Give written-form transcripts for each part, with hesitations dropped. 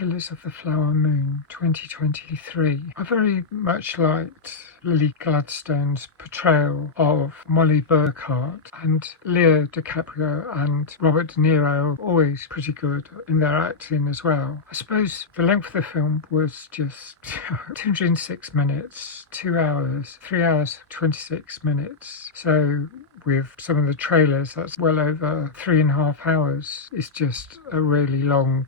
Killers of the Flower Moon 2023. I very much liked Lily Gladstone's portrayal of Molly Burkhart, and Leo DiCaprio and Robert De Niro are always pretty good in their acting as well. I suppose the length of the film was just 206 minutes, 2 hours, 3 hours, 26 minutes. So with some of the trailers, that's well over 3.5 hours. It's just a really long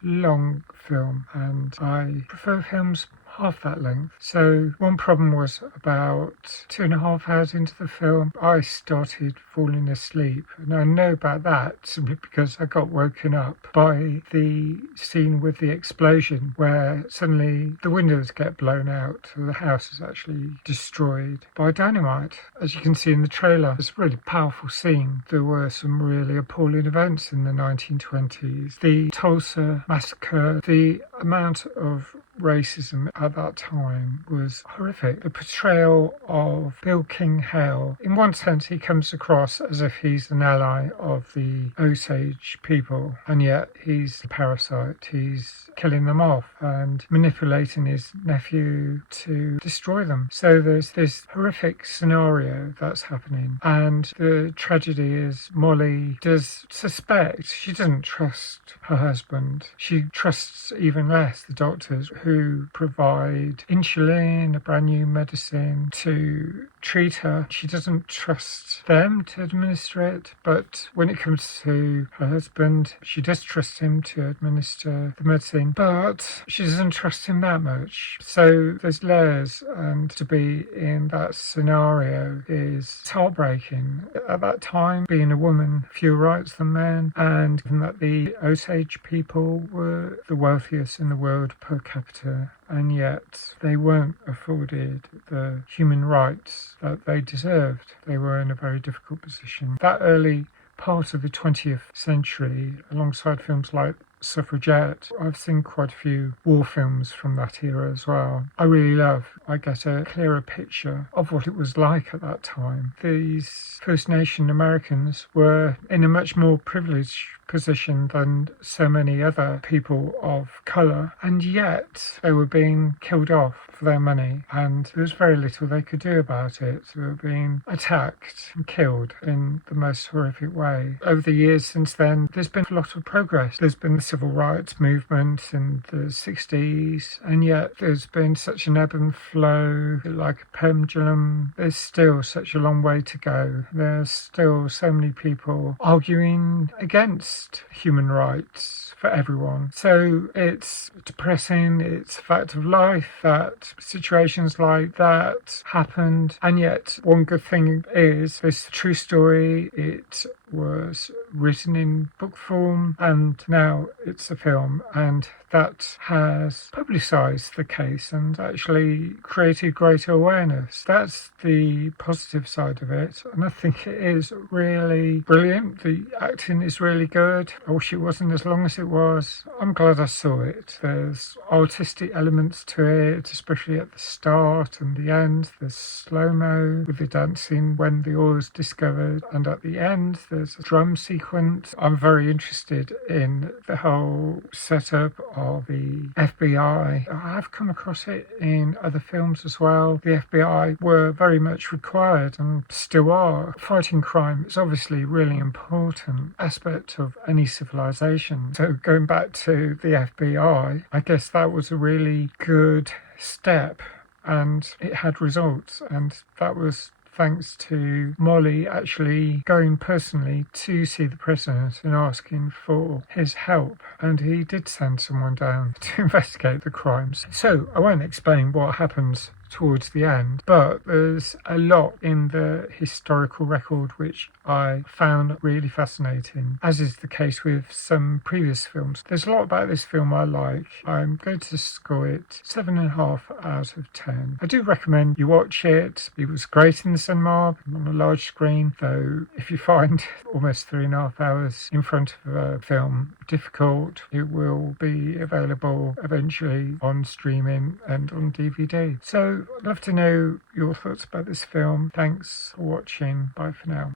film, and I prefer films half that length. So one problem was about 2.5 hours into the film, I started falling asleep. And I know about that simply because I got woken up by the scene with the explosion where suddenly the windows get blown out and the house is actually destroyed by dynamite. As you can see in the trailer, it's a really powerful scene. There were some really appalling events in the 1920s. The Tulsa massacre, the amount of racism at that time was horrific. The portrayal of Bill King Hale, in one sense he comes across as if he's an ally of the Osage people, and yet he's a parasite. He's killing them off and manipulating his nephew to destroy them. So there's this horrific scenario that's happening, and the tragedy is Molly does suspect, she doesn't trust her husband. She trusts even less the doctors who provide insulin, a brand new medicine to treat her. She doesn't trust them to administer it, but when it comes to her husband, she does trust him to administer the medicine, but she doesn't trust him that much. So there's layers, and to be in that scenario is heartbreaking. At that time, being a woman, fewer rights than men, and that the Osage people were the wealthiest in the world per capita, and yet they weren't afforded the human rights that they deserved. They were in a very difficult position. That early part of the 20th century, alongside films like Suffragette, I've seen quite a few war films from that era as well. I get a clearer picture of what it was like at that time. These First Nation Americans were in a much more privileged position than so many other people of colour, and yet they were being killed off for their money, and there was very little they could do about it. They were being attacked and killed in the most horrific way. Over the years since then, there's been a lot of progress. There's been the civil rights movement in the 60s, and yet there's been such an ebb and flow, like a pendulum. There's still such a long way to go. There's still so many people arguing against human rights for everyone. So it's depressing, it's a fact of life that situations like that happened, and yet one good thing is this true story. It was written in book form and now it's a film, and that has publicised the case and actually created greater awareness. That's the positive side of it, and I think it is really brilliant. The acting is really good. I wish it wasn't as long as it was. I'm glad I saw it. There's artistic elements to it, especially at the start and the end. There's slow-mo with the dancing when the oil is discovered, and at the end there's a drum sequence. I'm very interested in the whole setup of the FBI. I have come across it in other films as well. The FBI were very much required and still are. Fighting crime is obviously a really important aspect of any civilization. So going back to the FBI, I guess that was a really good step and it had results, and that was thanks to Molly actually going personally to see the president and asking for his help. And he did send someone down to investigate the crimes. So I won't explain what happens towards the end, but there's a lot in the historical record which I found really fascinating, as is the case with some previous films. There's a lot about this film I like. I'm going to score it 7.5 out of 10. I do recommend you watch it. It was great in the cinema on a large screen, though if you find almost 3.5 hours in front of a film difficult, it will be available eventually on streaming and on DVD. So I'd love to know your thoughts about this film. Thanks for watching. Bye for now.